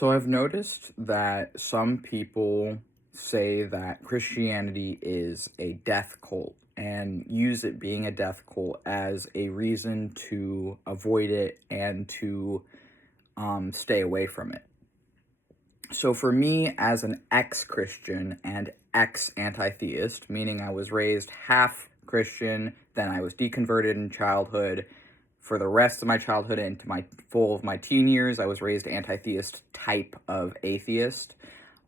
So I've noticed that some people say that Christianity is a death cult and use it being a death cult as a reason to avoid it and to stay away from it. So for me, as an ex-Christian and ex-anti-theist, meaning I was raised half Christian, then I was deconverted in childhood. For the rest of my childhood into my teen years, I was raised anti-theist type of atheist.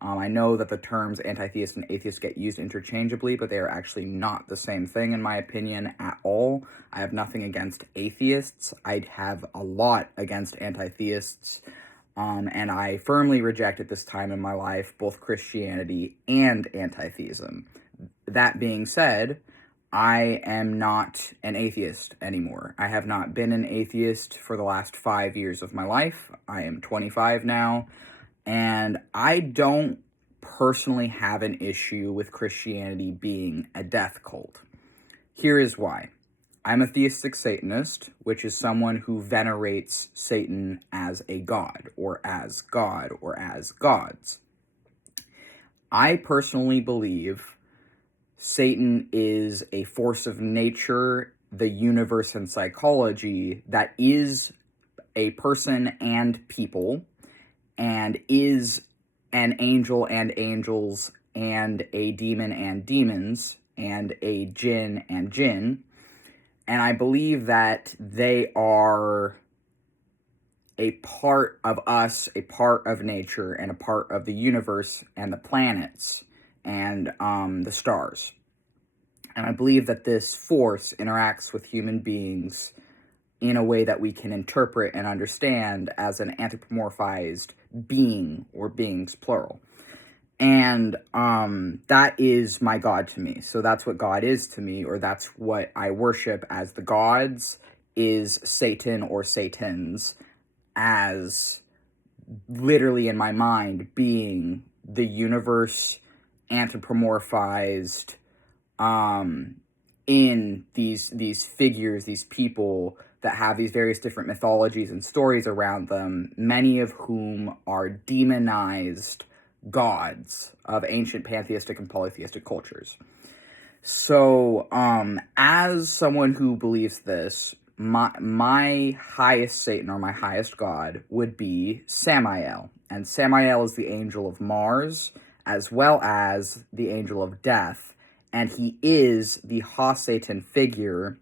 I know that the terms anti-theist and atheist get used interchangeably, but they are actually not the same thing, in my opinion, at all. I have nothing against atheists. I have a lot against anti-theists. And I firmly reject at this time in my life both Christianity and anti-theism. That being said, I am not an atheist anymore. I have not been an atheist for the last 5 years of my life. I am 25 now, and I don't personally have an issue with Christianity being a death cult. Here is why. I'm a theistic Satanist, which is someone who venerates Satan as a god, or as gods. I personally believe Satan is a force of nature, the universe, and psychology that is a person and people, and is an angel and angels, and a demon and demons, and a jinn and jinn. And I believe that they are a part of us, a part of nature, and a part of the universe and the planets and the stars. And I believe that this force interacts with human beings in a way that we can interpret and understand as an anthropomorphized being, or beings plural. And that is my God to me. So that's what God is to me, or that's what I worship as the gods, is Satan or Satans, as literally in my mind being the universe anthropomorphized in these figures, these people that have these various different mythologies and stories around them, many of whom are demonized gods of ancient pantheistic and polytheistic cultures. So, as someone who believes this, my highest Satan, or my highest god, would be Samael. And Samael is the angel of Mars, as well as the angel of death. And he is the Ha-Satan figure,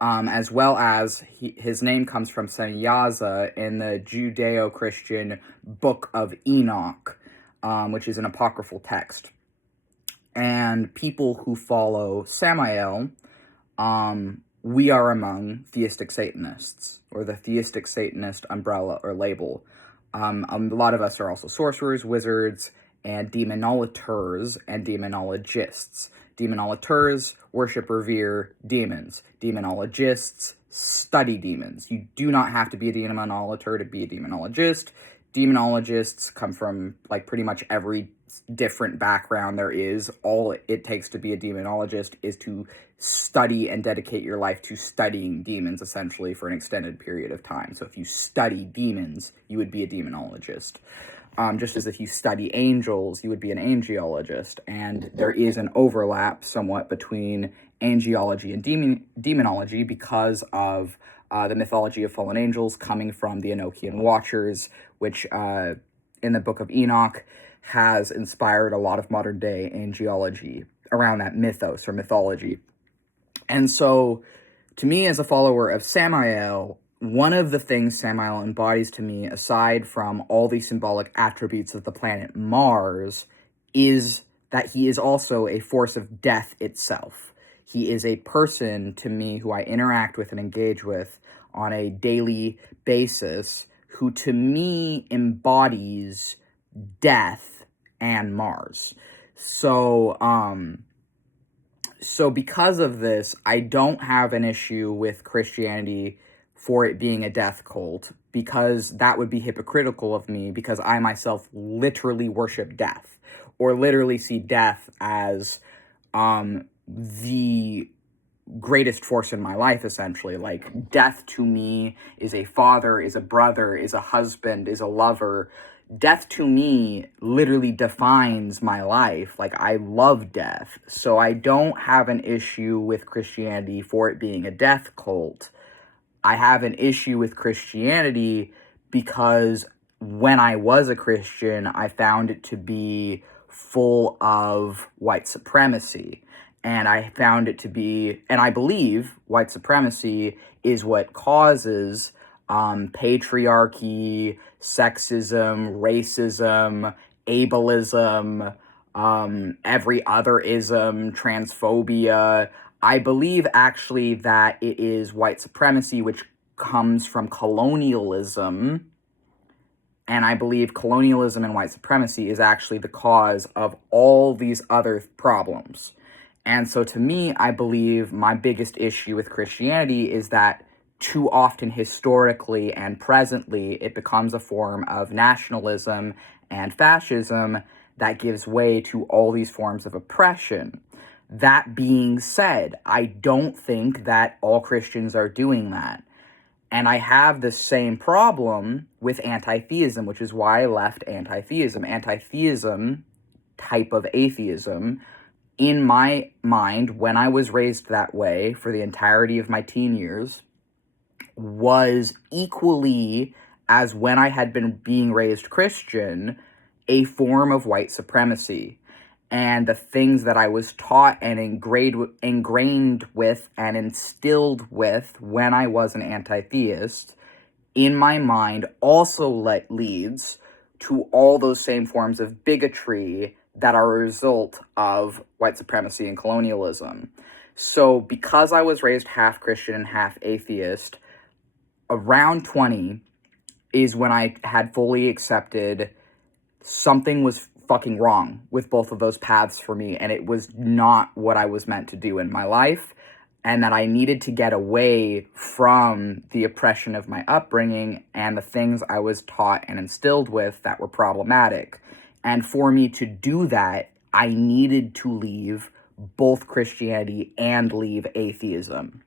as well as his name comes from Samyaza in the Judeo-Christian Book of Enoch, which is an apocryphal text. And people who follow Samael, we are among theistic Satanists, or the theistic Satanist umbrella or label. A lot of us are also sorcerers, wizards, and demonolators and demonologists. Demonolators worship, revere demons. Demonologists study demons. You do not have to be a demonolator to be a demonologist. Demonologists come from pretty much every different background there is. All it takes to be a demonologist is to study and dedicate your life to studying demons, essentially, for an extended period of time. So if you study demons, you would be a demonologist. Just as if you study angels, you would be an angelologist. And there is an overlap somewhat between angelology and demonology because of the mythology of fallen angels coming from the Enochian Watchers, which in the Book of Enoch has inspired a lot of modern day angelology around that mythos or mythology. And so, to me, as a follower of Samael, one of the things Samael embodies to me, aside from all the symbolic attributes of the planet Mars, is that he is also a force of death itself. He is a person, to me, who I interact with and engage with on a daily basis, who to me embodies death and Mars. So because of this, I don't have an issue with Christianity for it being a death cult, because that would be hypocritical of me, because I myself literally worship death, or literally see death as the greatest force in my life, essentially. Death to me is a father, is a brother, is a husband, is a lover. death to me literally defines my life. Like, I love death. So I don't have an issue with Christianity for it being a death cult. I have an issue with Christianity because when I was a Christian, I found it to be full of white supremacy. And I found it to be, and I believe white supremacy is what causes patriarchy, sexism, racism, ableism, every other ism, transphobia. I believe actually that it is white supremacy, which comes from colonialism. And I believe colonialism and white supremacy is actually the cause of all these other problems. And so to me, I believe my biggest issue with Christianity is that too often historically and presently it becomes a form of nationalism and fascism that gives way to all these forms of oppression. That being said, I don't think that all Christians are doing that. And I have the same problem with anti-theism, which is why I left anti-theism. Anti-theism, type of atheism, in my mind, when I was raised that way for the entirety of my teen years, was equally as when I had been being raised Christian, a form of white supremacy. And the things that I was taught and ingrained with and instilled with when I was an anti-theist, in my mind, also leads to all those same forms of bigotry that are a result of white supremacy and colonialism. So because I was raised half Christian and half atheist, around 20 is when I had fully accepted something was fucking wrong with both of those paths for me, and it was not what I was meant to do in my life, and that I needed to get away from the oppression of my upbringing and the things I was taught and instilled with that were problematic. And for me to do that, I needed to leave both Christianity and leave atheism.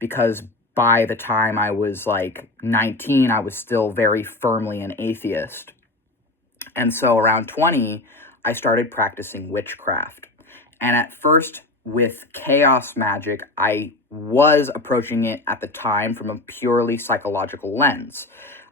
Because by the time I was like 19, I was still very firmly an atheist. And so around 20, I started practicing witchcraft. And at first, with chaos magic, I was approaching it at the time from a purely psychological lens.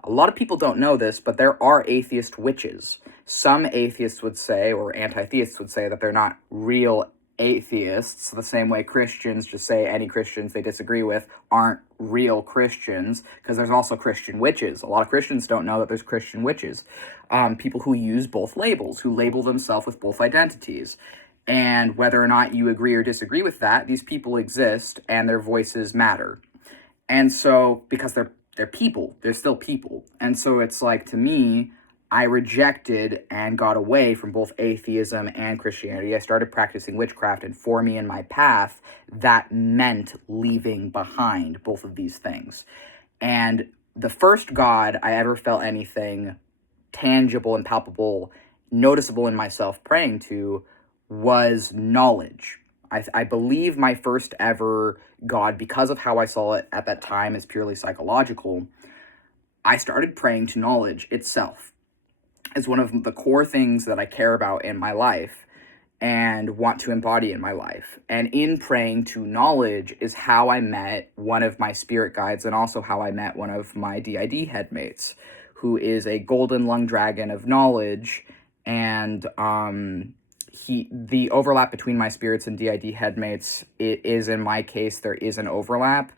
A lot of people don't know this, but there are atheist witches. Some atheists would say, or anti-theists would say, that they're not real atheists, the same way Christians just say any Christians they disagree with aren't real Christians, because there's also Christian witches. A lot of Christians don't know that there's Christian witches. People who use both labels, who label themselves with both identities. And whether or not you agree or disagree with that, these people exist and their voices matter. And so, because they're people, they're still people. And so it's like, to me, I rejected and got away from both atheism and Christianity. I started practicing witchcraft, and for me in my path, that meant leaving behind both of these things. And the first God I ever felt anything tangible and palpable, noticeable in myself praying to was knowledge. I believe my first ever God, because of how I saw it at that time as purely psychological, I started praying to knowledge itself. Is one of the core things that I care about in my life and want to embody in my life. And in praying to knowledge is how I met one of my spirit guides, and also how I met one of my DID headmates, who is a golden lung dragon of knowledge. And the overlap between my spirits and DID headmates, it is, in my case, there is an overlap.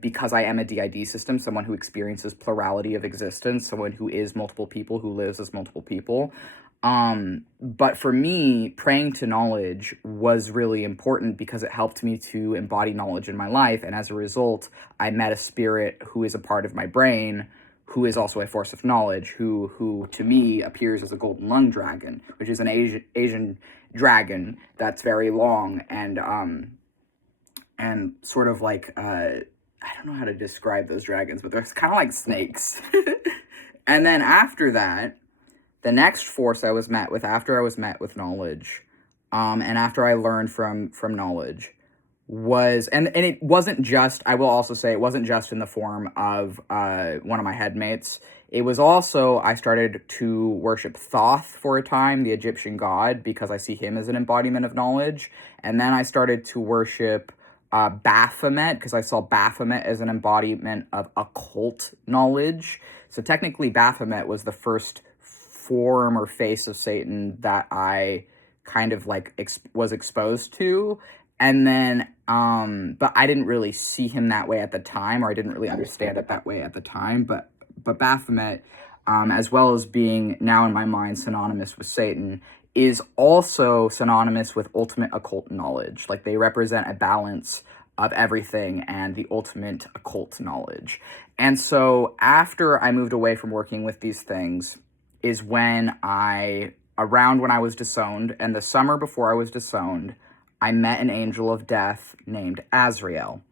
Because I am a DID system, someone who experiences plurality of existence, someone who is multiple people, who lives as multiple people. But for me, praying to knowledge was really important because it helped me to embody knowledge in my life. And as a result, I met a spirit who is a part of my brain, who is also a force of knowledge, who to me appears as a golden lung dragon, which is an Asian dragon that's very long and sort of like, I don't know how to describe those dragons, but they're kind of like snakes. And then after that, the next force I was met with, after I was met with knowledge, and after I learned from knowledge, was, and it wasn't just, I will also say, it wasn't just in the form of one of my headmates. It was also, I started to worship Thoth for a time, the Egyptian god, because I see him as an embodiment of knowledge. And then I started to worship Baphomet, because I saw Baphomet as an embodiment of occult knowledge. So technically, Baphomet was the first form or face of Satan that I kind of like was exposed to. And then, but I didn't really see him that way at the time, or I didn't really understand it that way at the time. But Baphomet, as well as being now in my mind synonymous with Satan, is also synonymous with ultimate occult knowledge. Like, they represent a balance of everything and the ultimate occult knowledge. And so after I moved away from working with these things is when around when I was disowned, and the summer before I was disowned, I met an angel of death named Azrael.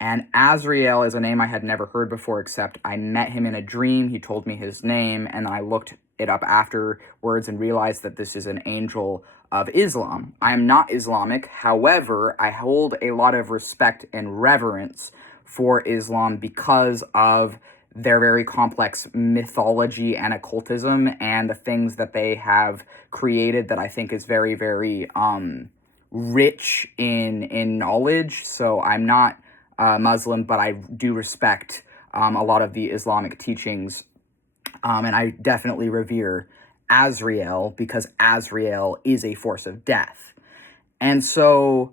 And Azrael is a name I had never heard before, except I met him in a dream. He told me his name, and I looked it up afterwards and realized that this is an angel of Islam. I am not Islamic. However, I hold a lot of respect and reverence for Islam because of their very complex mythology and occultism and the things that they have created that I think is very, very rich in knowledge. So I'm not Muslim, but I do respect a lot of the Islamic teachings, and I definitely revere Azrael because Azrael is a force of death. And so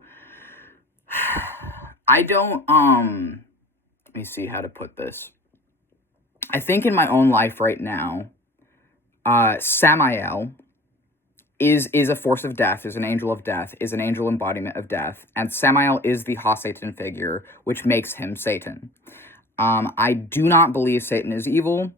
I don't, let me see how to put this. I think in my own life right now, Samael is a force of death, is an angel of death, is an angel embodiment of death, and Samael is the Ha-Satan figure, which makes him Satan. I do not believe Satan is evil.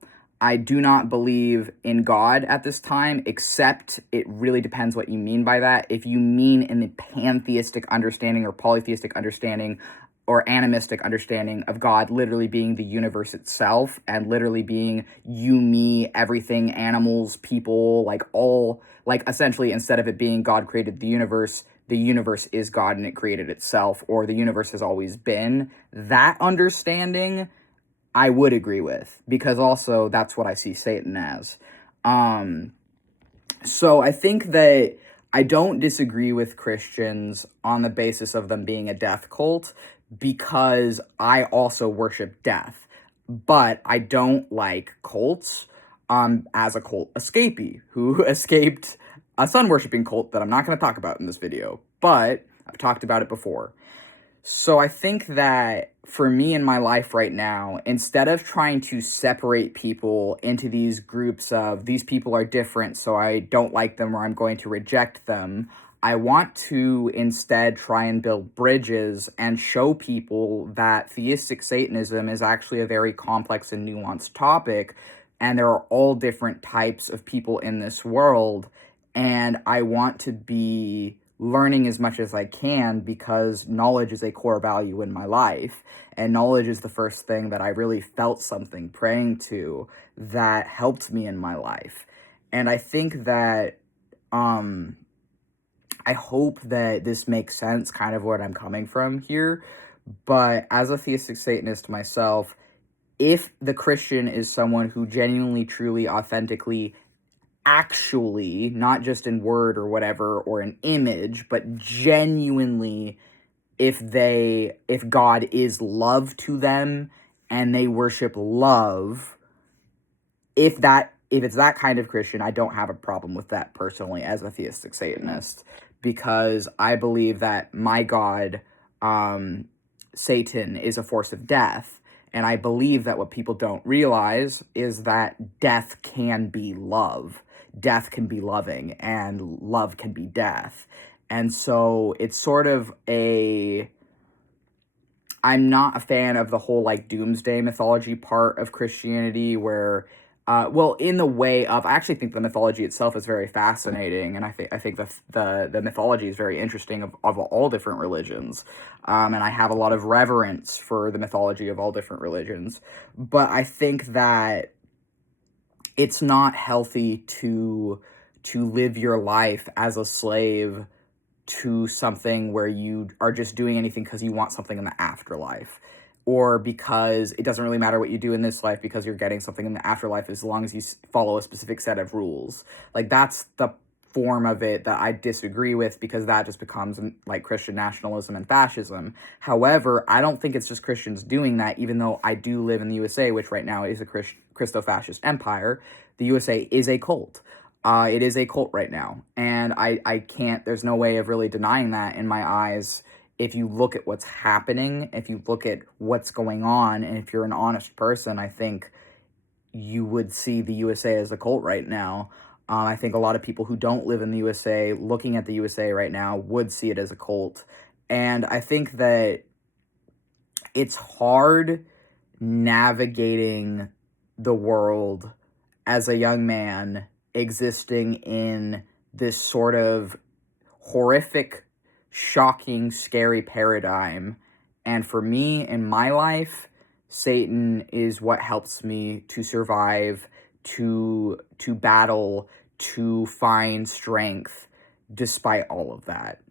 I do not believe in God at this time, except it really depends what you mean by that. If you mean in the pantheistic understanding or polytheistic understanding or animistic understanding of God literally being the universe itself and literally being you, me, everything, animals, people, like all, like essentially instead of it being God created the universe is God and it created itself, or the universe has always been, that understanding I would agree with, because also that's what I see Satan as. So I think that I don't disagree with Christians on the basis of them being a death cult, because I also worship death. But I don't like cults as a cult escapee who escaped a sun-worshipping cult that I'm not going to talk about in this video, but I've talked about it before. So I think that for me in my life right now, instead of trying to separate people into these groups of these people are different, so I don't like them or I'm going to reject them, I want to instead try and build bridges and show people that theistic Satanism is actually a very complex and nuanced topic, and there are all different types of people in this world, and I want to be learning as much as I can because knowledge is a core value in my life, and knowledge is the first thing that I really felt something praying to that helped me in my life. And I think that I hope that this makes sense, kind of what I'm coming from here. But as a theistic Satanist myself, if the Christian is someone who genuinely, truly, authentically, actually, not just in word or whatever, or an image, but genuinely, if God is love to them and they worship love, if it's that kind of Christian, I don't have a problem with that personally as a theistic Satanist, because I believe that my God, Satan, is a force of death, and I believe that what people don't realize is that death can be love. Death can be loving, and love can be death. And so it's sort of I'm not a fan of the whole, like, doomsday mythology part of Christianity where, in the way of, I actually think the mythology itself is very fascinating, and I think the mythology is very interesting of all different religions, and I have a lot of reverence for the mythology of all different religions, but I think that it's not healthy to live your life as a slave to something where you are just doing anything because you want something in the afterlife. or because it doesn't really matter what you do in this life because you're getting something in the afterlife as long as you follow a specific set of rules. Like, that's the form of it that I disagree with, because that just becomes like Christian nationalism and fascism. However, I don't think it's just Christians doing that, even though I do live in the USA, which right now is a Christo-fascist empire. The USA is a cult. It is a cult right now. And I can't, there's no way of really denying that in my eyes. If you look at what's happening, if you look at what's going on, and if you're an honest person, I think you would see the USA as a cult right now. I think a lot of people who don't live in the USA, looking at the USA right now, would see it as a cult. And I think that it's hard navigating the world as a young man existing in this sort of horrific, shocking, scary paradigm. And for me, in my life, Satan is what helps me to survive, to battle, to find strength despite all of that.